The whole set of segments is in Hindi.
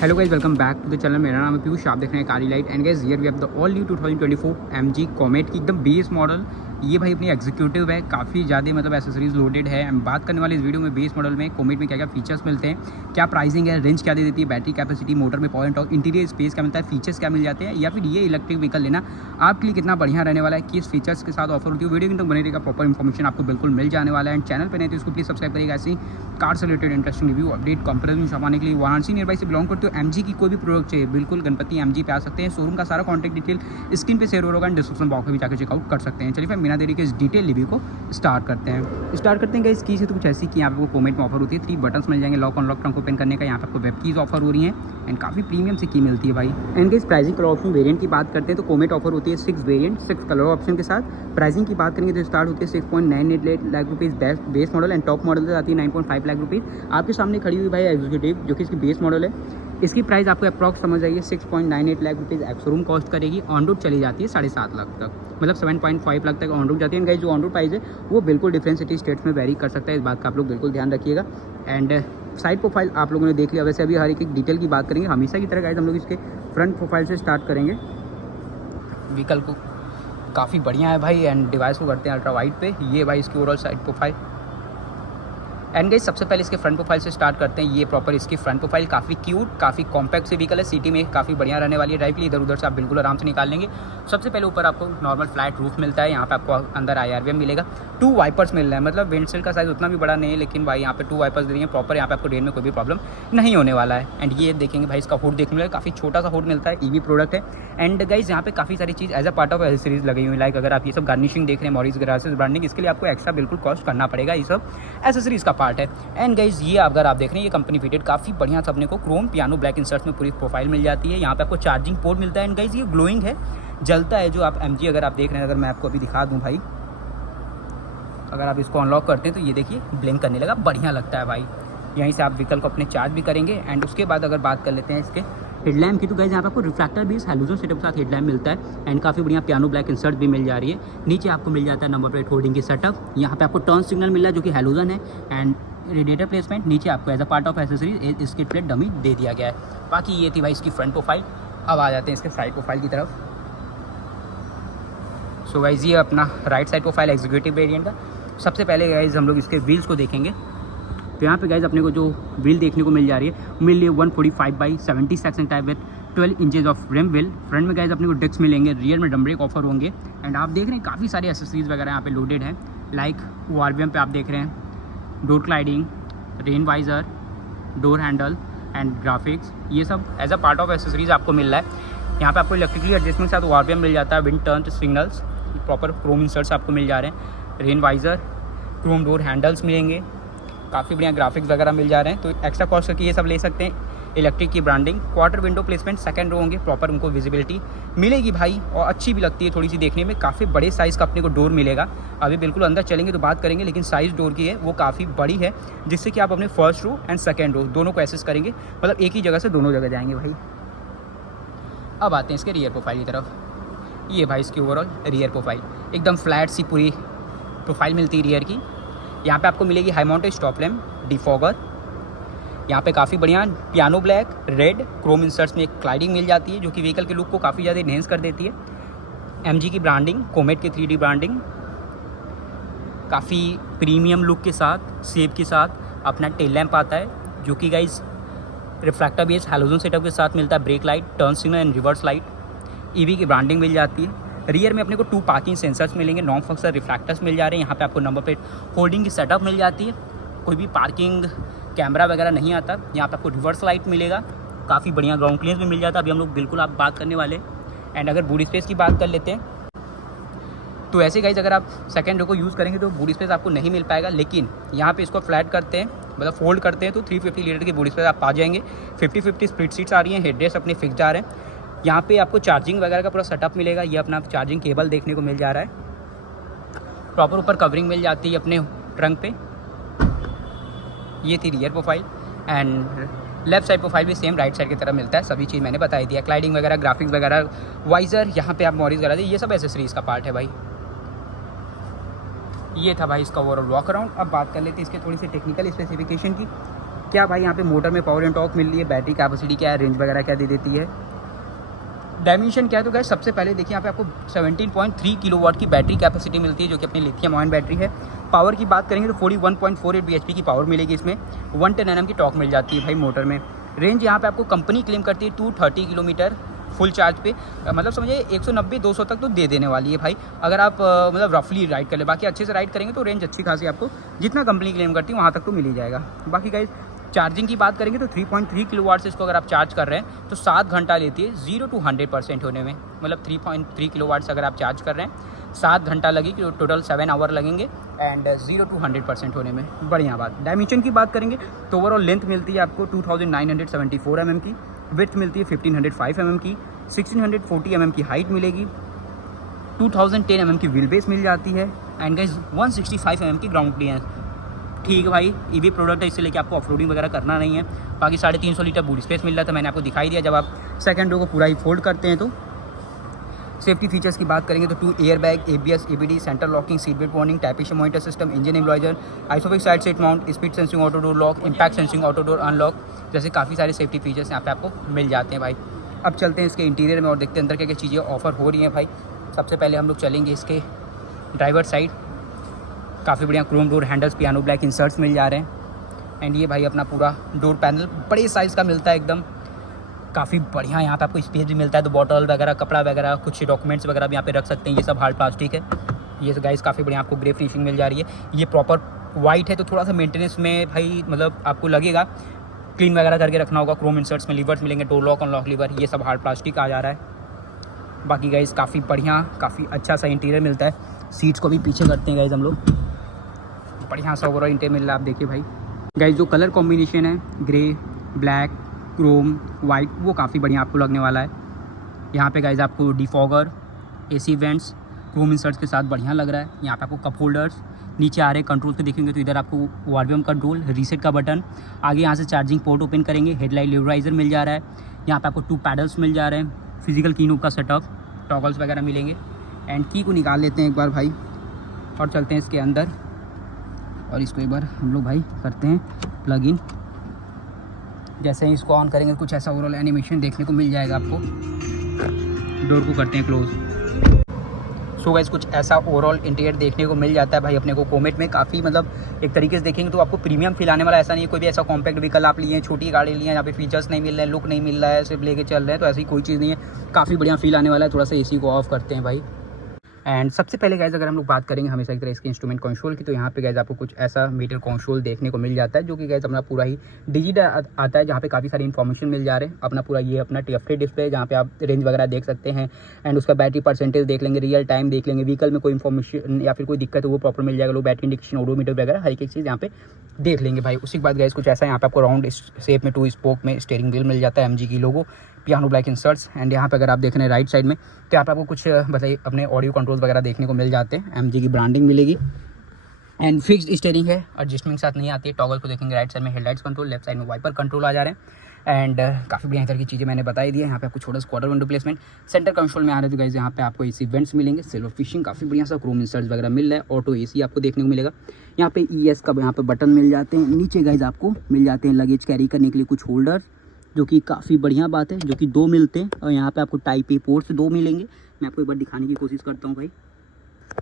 Hello guys, welcome back to the channel. मेरा नाम है पीयूष, आप देख रहे हैं car light. And guys here we have the all new 2024 MG Comet की एकदम बेस मॉडल। ये भाई अपनी एग्जीक्यूटिव है, काफ़ी ज़्यादा मतलब एसेसरीज लोडेड है। हम बात करने वाले इस वीडियो में बेस मॉडल में कोमेट में क्या क्या फीचर्स मिलते हैं, क्या प्राइसिंग है, रेंज क्या दे देती है, बैटरी कैपेसिटी, मोटर में power and torque, interior space क्या मिलता है, फीचर्स क्या मिल जाते हैं, या फिर ये इलेक्ट्रिक व्हीकल लेना आपके लिए कितना बढ़िया रहने वाला है, किस फीचर्स के साथ ऑफर होती है। वीडियो तो बने रहेगा, प्रॉपर इन्फॉर्मेशन आपको बिल्कुल मिल जाने वाला है। एंड चैनल पर नहीं तो इसको प्लीज सब्सक्राइब करिएगा ऐसी कार से related interesting review update comparison छपाने के लिए। वाराणसी नियर बाई से बिलोंग करते हो, MG की कोई भी प्रोडक्ट चाहिए बिल्कुल गणपति MG पे आ सकते हैं। शोरूम का सारा कॉन्टैक्ट डिटेल स्क्रीन पे शेयर होगा, डिस्क्रिप्शन बॉक्स में भी जाकर चेकआउट कर सकते हैं। चलिए फिर बिना देरी के इस डिटेल रिव्यू को स्टार्ट करते हैं। गाइस की से तो कुछ ऐसी कि यहाँ पे कोमेट में ऑफर होती है, 3 बटन्स मिल जाएंगे लॉक अनलॉक ट्रंक ओपन करने का। यहाँ पे आपको वेब कीज ऑफर हो रही है एंड काफ़ी प्रीमियम से की मिलती है भाई। And guys pricing colour option variant की बात करते हैं तो कोमेट ऑफर होती है 6 वेरिएंट 6 कलर ऑप्शन के साथ। प्राइसिंग की बात करेंगे तो स्टार्ट होती है 6.98 lakh rupees base model and top model से आती है 9.5 लाख रुपीज़। आपके सामने खड़ी हुई भाई एग्जीक्यूटिव जो कि इसकी बेस मॉडल है, इसकी प्राइस आपको अप्रॉक्स समझ आइए 6.98 लाख रुपीज़ शोरूम कॉस्ट करेगी। ऑन रोड चली जाती है 7.5 लाख तक, मतलब 7.5 लाख तक ऑन रोड जाती है। गाइस जो ऑन रोड प्राइस है वो बिल्कुल डिफरेंट सिटी स्टेट्स में वेरी कर सकता है, इस बात का आप लोग बिल्कुल ध्यान रखिएगा। एंड साइड प्रोफाइल आप लोगों ने देख लिया, वैसे अभी हर एक डिटेल की बात करेंगे हमेशा की तरह। गाइस हम लोग इसके फ्रंट प्रोफाइल से स्टार्ट करेंगे। व्हीकल को काफ़ी बढ़िया है भाई एंड डिवाइस को करते हैं अल्ट्रा वाइड पे। ये भाई इसकी overall side profile. And guys सबसे पहले इसके फ्रंट प्रोफाइल से स्टार्ट करते हैं। ये प्रॉपर इसकी फ्रंट प्रोफाइल काफ़ी क्यूट, काफ़ी कॉम्पैक्ट से व्हीकल है, सिटी में काफ़ी बढ़िया रहने वाली है। ड्राइव के लिए इधर उधर से आप बिल्कुल आराम से निकाल लेंगे। सबसे पहले ऊपर आपको नॉर्मल फ्लैट रूफ मिलता है, यहाँ पे आपको अंदर IRVM मिलेगा। 2 वाइपर्स मिल रहे हैं, मतलब विंडशील्ड का साइज़ उतना भी बड़ा नहीं है, लेकिन भाई यहाँ पे 2 वाइपर्स दे रही हैं प्रॉपर। यहाँ पे आपको रेन में कोई भी प्रॉब्लम नहीं होने वाला है। एंड ये देखेंगे भाई इसका हुड देखने मिलेगा, काफ़ी छोटा सा हुड मिलता है, EV प्रोडक्ट है। एंड गाइस यहाँ पे काफ़ी सारी चीज़ as a part of accessories लगी हुई, लाइक अगर आप ये सब गार्निशिंग देख रहे हैं मॉरिस ग्रासेस ब्रांडिंग, इसके लिए आपको एक्स्ट्रा बिल्कुल कॉस्ट करना पड़ेगा, ये सब एसेसरीज का पार्ट है। एंड गाइस ये अगर आप देख रहे हैं ये कंपनी फिटेड काफ़ी बढ़िया सा अपने को क्रोम पियानो ब्लैक इंसर्ट्स में पूरी प्रोफाइल मिल जाती है। यहाँ पे आपको चार्जिंग पोर्ट मिलता है। एंड गाइस ये ग्लोइंग है, जलता है। जो आप MG अगर आप देख रहे हैं, अगर मैं आपको अभी दिखा दूँ भाई, अगर आप इसको अनलॉक करते हैं तो ये देखिए ब्लिंक करने लगा, बढ़िया लगता है भाई। यहीं से आप व्हीकल को अपने चार्ज भी करेंगे। एंड उसके बाद अगर बात कर लेते हैं इसके हेडलैम्प की, तो गाइस यहाँ पे आपको रिफ्लेक्टर बेस हैलोजन सेटअप के साथ हेडलैम्प मिलता है एंड काफ़ी बढ़िया पियानो ब्लैक इंसर्ट भी मिल जा रही है। नीचे आपको मिल जाता है नंबर प्लेट होल्डिंग की सेटअप। यहाँ पे आपको टर्न सिग्नल मिल रहा है जो कि हैलोजन है। एंड रेडिएटर प्लेसमेंट नीचे आपको as a part of accessories skid plate dummy दे दिया गया है। बाकी ये थी भाई इसकी फ्रंट प्रोफाइल। अब आ जाते हैं इसके साइड प्रोफाइल की तरफ। सो गाइस ये अपना right side profile executive variant का। सबसे पहले गाइस हम लोग इसके व्हील्स को देखेंगे, तो यहाँ पे गाइस अपने को जो व्हील देखने को मिल जा रही है, मिल रही है 145/70 section type with 12 inches of rim wheel. Front में गाइस अपने को डिस्क मिलेंगे, रियर में डम ब्रेक ऑफर होंगे। एंड आप देख रहे हैं काफ़ी सारी एसेसरीज वगैरह यहाँ पे लोडेड है, लाइक ORVM पे आप देख रहे हैं door cladding, rain visor, door handle and graphics, ये सब as a part of accessories आपको मिल रहा है। यहाँ पे आपको इलेक्ट्रिकली एडजस्टमेंट के साथ ORVM मिल जाता है, wind turn signals, proper chrome inserts आपको मिल जा रहे हैं, rain visor, chrome door handles मिलेंगे, काफ़ी बढ़िया ग्राफिक्स वगैरह मिल जा रहे हैं। तो एक्स्ट्रा कॉस्ट करके ये सब ले सकते हैं। इलेक्ट्रिक की branding, quarter window placement, second row होंगे, प्रॉपर उनको विजिबिलिटी मिलेगी भाई, और अच्छी भी लगती है थोड़ी सी देखने में। काफ़ी बड़े साइज़ का अपने को डोर मिलेगा। अभी बिल्कुल अंदर चलेंगे तो बात करेंगे, लेकिन साइज़ डोर की है वो काफ़ी बड़ी है, जिससे कि आप अपने first row and second row दोनों को एक्सेस करेंगे, मतलब एक ही जगह से दोनों जगह जाएंगे भाई। अब आते हैं इसके रियर प्रोफाइल की तरफ। ये भाई इसकी ओवरऑल रियर प्रोफाइल एकदम फ्लैट सी पूरी प्रोफाइल मिलती है रियर की। यहाँ पे आपको मिलेगी high mounted stop lamp, defogger. यहाँ पे काफ़ी बढ़िया piano black red Chrome inserts में एक क्लाइडिंग मिल जाती है, जो कि व्हीकल के लुक को काफ़ी ज़्यादा इन्हेंस कर देती है। MG की ब्रांडिंग, कोमेट की 3D ब्रांडिंग, काफ़ी प्रीमियम लुक के साथ सेप के साथ अपना टेल लैम्प आता है, जो कि guys reflector base halogen setup के साथ मिलता है। Brake light, turn signal and reverse light, EV की ब्रांडिंग मिल जाती है। रियर में अपने को 2 पार्किंग सेंसर्स मिलेंगे, नॉन फंक्शनल रिफ्लेक्टर्स मिल जा रहे हैं। यहाँ पे आपको नंबर प्लेट होल्डिंग की सेटअप मिल जाती है, कोई भी पार्किंग कैमरा वगैरह नहीं आता। यहाँ पे आपको रिवर्स लाइट मिलेगा, काफ़ी बढ़िया ग्राउंड क्लियरेंस भी मिल जाता है। अभी हम लोग बिल्कुल आप बात करने वाले। एंड अगर बूट स्पेस की बात कर लेते हैं, तो ऐसे गाइस अगर आप सेकेंड रो को यूज़ करेंगे तो बूट स्पेस आपको नहीं मिल पाएगा, लेकिन यहाँ पे इसको फ्लैट करते हैं, मतलब फोल्ड करते हैं, तो 350 लीटर की बूट स्पेस आप पा जाएंगे। 50-50 स्प्लिट सीट्स आ रही हैं, हेडरेस्ट अपने फिक्स जा रहे हैं। यहाँ पे आपको चार्जिंग वगैरह का पूरा सेटअप मिलेगा। ये अपना चार्जिंग केबल देखने को मिल जा रहा है, प्रॉपर ऊपर कवरिंग मिल जाती है अपने ट्रंक पे। ये थी rear profile. And left side profile भी सेम राइट साइड की तरह मिलता है। सभी चीज़ मैंने बताई दिया, क्लाइडिंग वगैरह, ग्राफिक्स वगैरह, वाइजर, यहाँ पे आप मॉरिस करा दी, ये सब एसेसरीज का पार्ट है भाई। ये था भाई इसका ओवरऑल वॉक अराउंड। अब बात कर लेते हैं इसके थोड़ी सी टेक्निकल स्पेसिफिकेशन की। क्या भाई यहाँ पे मोटर में पावर एंड टॉर्क मिल रही है, बैटरी कैपेसिटी क्या है, रेंज वगैरह क्या दे देती है, डायमेंशन क्या है। तो गाइस सबसे पहले देखिए यहाँ पे आपको 17.3 किलोवाट की बैटरी कैपेसिटी मिलती है जो कि अपनी लिथियम आयन बैटरी है। पावर की बात करेंगे तो 41.48 bhp की पावर मिलेगी इसमें, 110 Nm की टॉर्क मिल जाती है भाई मोटर में। रेंज यहाँ पे आपको कंपनी क्लेम करती है 230 किलोमीटर फुल चार्ज पे, मतलब समझिए 190-200 तक तो दे देने वाली है भाई, अगर आप मतलब रफली राइड कर ले। बाकी अच्छे से राइड करेंगे तो रेंज अच्छी खासी आपको जितना कंपनी क्लेम करती है वहाँ तक तो मिल ही जाएगा। बाकी गाइस चार्जिंग की बात करेंगे तो 3.3 किलोवाट से इसको अगर आप चार्ज कर रहे हैं तो 7 घंटा लेती है 0 to 100% होने में। मतलब 3.3 किलोवाट से अगर आप चार्ज कर रहे हैं 7 घंटा लगेगी, टोटल 7 आवर लगेंगे एंड 0 to 100% होने में। बढ़िया बात। डायमेंशन की बात करेंगे तो ओवरऑल लेंथ मिलती है आपको 2974 mm की, विड्थ मिलती है 1505 mm की, 1640 mm की हाइट मिलेगी, 2010 mm की व्हील बेस मिल जाती है एंड गाइस 165 mm की ग्राउंड क्लियरेंस। ठीक है भाई, ईवी प्रोडक्ट है इससे कि आपको ऑफरोडिंग वगैरह करना नहीं है। बाकी 350 लीटर बूट स्पेस मिल रहा था, मैंने आपको दिखाई दिया। जब आप सेकंड रो को पूरा ही फोल्ड करते हैं तो सेफ्टी फीचर्स की बात करेंगे तो 2 air bag, ABS, ABD, centre locking, seat belt warning, टाइपेशन monitor system, engine immobiliser, ISOFIX side seat mount, speed sensing auto door lock, impact sensing auto door unlock, जैसे काफ़ी सारे सेफ्टी फीचर्स यहाँ पे आपको मिल जाते हैं भाई। अब चलते हैं इसके इंटीरियर में और देखते हैं अंदर क्या क्या चीज़ें ऑफर हो रही हैं भाई। सबसे पहले हम लोग चलेंगे इसके ड्राइवर साइड। काफ़ी बढ़िया chrome door handles, piano black inserts मिल जा रहे हैं एंड ये भाई अपना पूरा डोर पैनल बड़े साइज़ का मिलता है एकदम, काफ़ी बढ़िया। यहाँ पे आपको स्पेस भी मिलता है, तो बॉटल वगैरह, कपड़ा वगैरह, कुछ डॉक्यूमेंट्स वगैरह भी यहाँ पे रख सकते हैं। ये सब हार्ड प्लास्टिक है। ये गाइस काफ़ी बढ़िया आपको ग्रे फिनिशिंग मिल जा रही है। ये प्रॉपर वाइट है तो थोड़ा सा मेंटेनेंस में भाई मतलब आपको लगेगा, क्लीन वगैरह करके रखना होगा। क्रोम इंसर्ट्स में लीवर्स मिलेंगे, डोर लॉक अनलॉक लीवर, ये सब हार्ड प्लास्टिक आ जा रहा है। बाकी गाइस काफ़ी बढ़िया, काफ़ी अच्छा सा इंटीरियर मिलता है। सीट्स को भी पीछे करते हैं गाइस हम लोग, बढ़िया सा ओवरऑल इंटीरियर मिल रहा है। आप देखिए भाई गाइस जो कलर कॉम्बिनेशन है ग्रे, ब्लैक, क्रोम, वाइट, वो काफ़ी बढ़िया आपको लगने वाला है। यहाँ पे गाइस आपको defogger, AC vents Chrome inserts के साथ बढ़िया लग रहा है। यहाँ पे आपको कप होल्डर्स, नीचे आ रहे कंट्रोल पे देखेंगे तो इधर आपको वॉल्यूम कंट्रोल, रीसेट का बटन, आगे यहाँ से चार्जिंग पोर्ट ओपन करेंगे, हेडलाइट लिवराइजर मिल जा रहा है। यहाँ पे आपको 2 पैडल्स मिल जा रहे हैं, फिजिकल कीनोब का सेटअप, टॉगल्स वगैरह मिलेंगे एंड की को निकाल लेते हैं एक बार भाई और चलते हैं इसके अंदर और इसको एक बार हम लोग भाई करते हैं प्लग इन। जैसे ही इसको ऑन करेंगे कुछ ऐसा ओवरऑल एनिमेशन देखने को मिल जाएगा आपको। डोर को करते हैं क्लोज। सो गाइस कुछ ऐसा ओवरऑल इंटीरियर देखने को मिल जाता है भाई अपने को कोमेट में। काफ़ी मतलब एक तरीके से देखेंगे तो आपको प्रीमियम फील आने वाला, ऐसा नहीं है कोई भी ऐसा कॉम्पैक्ट व्हीकल आप लिए हैं, छोटी गाड़ी लिए हैं जहाँ पे फीचर्स नहीं मिल रहे हैं, लुक नहीं मिल रहा है, सिर्फ लेके चल रहे हैं, तो ऐसी कोई चीज़ नहीं है। काफ़ी बढ़िया फील आने वाला है। थोड़ा सा AC को ऑफ करते हैं भाई। एंड सबसे पहले गाइज अगर हम लोग बात करेंगे हमेशा एक तरह इसके इंस्ट्रूमेंट कंसोल की, तो यहाँ पे गाइज आपको कुछ ऐसा मीटर कंसोल देखने को मिल जाता है जो कि गाइज अपना पूरा ही डिजिटल आता है, जहाँ पे काफ़ी सारी इन्फॉर्मेशन मिल जा रहे हैं। अपना पूरा ये अपना TFT डिस्प्ले जहाँ पे आप रेंज वगैरह देख सकते हैं एंड उसका बैटरी परसेंटेज देख लेंगे, रियल टाइम देख लेंगे, व्हीकल में कोई इन्फॉर्मेशन या फिर कोई दिक्कत है वो प्रॉपर मिल जाएगा। लोग बैटरी इंडिकेशन, ओडोमीटर वगैरह हर एक चीज़ यहाँ पे देख लेंगे भाई। उसी के बाद गाइज कुछ ऐसा यहाँ पे आपको राउंड शेप में 2 स्पोक में स्टीयरिंग व्हील मिल जाता है, MG की लोगो, पियानो ब्लैक इंसर्ट्स एंड यहाँ पे अगर आप देख रहे हैं राइट साइड में तो यहाँ पे आपको कुछ बताइए अपने ऑडियो कंट्रोल वगैरह देखने को मिल जाते हैं। MG की ब्रांडिंग मिलेगी एंड फिक्स्ड स्टीयरिंग है, एडजस्टमेंट के साथ नहीं आती है। टॉगल को देखेंगे राइट साइड में हेडलाइट्स कंट्रोल, लेफ्ट साइड में वाइपर कंट्रोल आ जा रहे हैं एंड काफ़ी बढ़िया तरह की चीज़ें मैंने बताई दी है। यहाँ पे आपको छोटा सा quarter window placement, centre console में आ रहे थे गाइस। यहाँ पे आपको AC वेंट्स मिलेंगे, सिल्वर फिशिंग, काफ़ी बढ़िया सा क्रोम इंसर्ट्स वगैरह मिल रहा है। ऑटो AC आपको देखने को मिलेगा। यहाँ पे ES का यहाँ पे बटन मिल जाते हैं। नीचे गाइस आपको मिल जाते हैं लगेज कैरी करने के लिए कुछ होल्डर, जो कि काफ़ी बढ़िया बात है, जो कि 2 मिलते हैं और यहाँ पे आपको टाइप A पोर्ट्स 2 मिलेंगे। मैं आपको एक बार दिखाने की कोशिश करता हूँ भाई,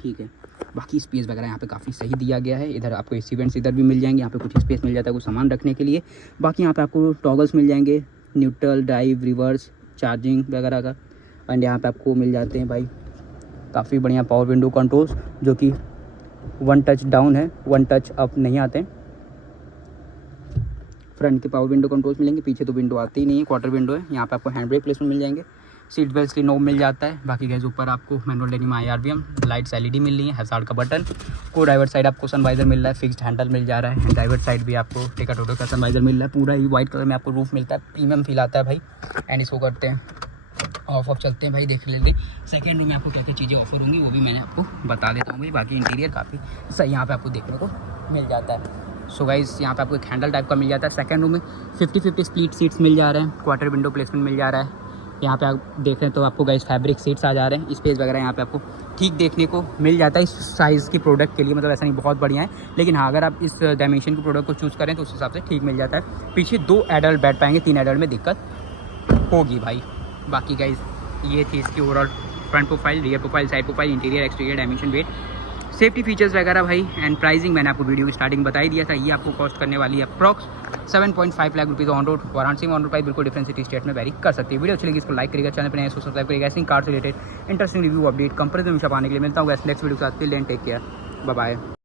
ठीक है। बाकी स्पेस वगैरह यहाँ पे काफ़ी सही दिया गया है। इधर आपको AC वेंट्स इधर भी मिल जाएंगे, यहाँ पे कुछ स्पेस मिल जाता है कुछ सामान रखने के लिए। बाकी यहाँ पे आपको टॉगल्स मिल जाएंगे, न्यूट्रल, ड्राइव, रिवर्स, चार्जिंग वगैरह का एंड यहाँ पे आपको मिल जाते हैं भाई काफ़ी बढ़िया पावर विंडो कंट्रोल्स, जो कि 1 टच डाउन है, 1 टच अप नहीं आते हैं। फ्रंट के पावर विंडो कंट्रोल्स मिलेंगे, पीछे तो विंडो आती ही नहीं है, क्वार्टर विंडो है। यहाँ पे आपको हैंड ब्रेक प्लेसमेंट मिल जाएंगे, सीट बेल्ट की नोब मिल जाता है। बाकी गैस ऊपर आपको manual denim IRBM, lights LED मिल रही है, हैजार्ड का बटन, को ड्राइवर साइड आपको सनवाइजर मिल रहा है, फिक्स्ड हैंडल मिल जा रहा है। ड्राइवर साइड भी आपको टेका टोटो का सनवाइजर मिल रहा है, पूरा ही वाइट कलर में आपको रूफ मिलता है, प्रीमियम फील आता है भाई। एंड इसको करते हैं ऑफ चलते हैं भाई, देख लेंगे सेकेंड रूम में आपको क्या क्या चीज़ें ऑफर होंगी वो भी मैंने आपको बता देता हूँ भाई। बाकी इंटीरियर काफ़ी सही यहाँ पे आपको देखने को मिल जाता है। सो गाइस यहाँ पे आपको एक हैंडल टाइप का मिल जाता है। सेकंड रूम में 50-50 स्प्लिट सीट्स मिल जा रहे हैं, क्वार्टर विंडो प्लेसमेंट मिल जा रहा है यहाँ पे आप देख रहे हैं तो आपको गाइस फैब्रिक सीट्स आ जा रहे हैं, स्पेस वगैरह यहाँ पे आपको ठीक देखने को मिल जाता है इस साइज़ की प्रोडक्ट के लिए, मतलब ऐसा नहीं बहुत बढ़िया है, लेकिन हाँ अगर आप इस डायमेंशन के प्रोडक्ट को चूज़ करें तो उस हिसाब से ठीक मिल जाता है। पीछे 2 एडल्ट बैठ पाएंगे, 3 एडल्ट में दिक्कत होगी भाई। बाकी गाइस ये थी इसकी overall front profile, rear profile, side profile, interior exterior, dimension, weight, safety features वगैरह भाई। एंड प्राइसिंग मैंने आपको वीडियो की स्टार्टिंग बता ही दिया था, ये आपको कॉस्ट करने वाली है approx 7.5 lakh rupees on road. Varanasi में ऑन रोड प्राइस बिल्कुल डिफरेंट सिटी स्टेट में वेरी कर सकती है। वीडियो अच्छी लगी इसको लाइक करिएगा, चैनल पर नए इसको सब्सक्राइब करिएगा। ऐसी कार से related interesting review update comparison में पाने के लिए मिलता हूँ नेक्स्ट वीडियो के साथ। Till then take care, bye bye.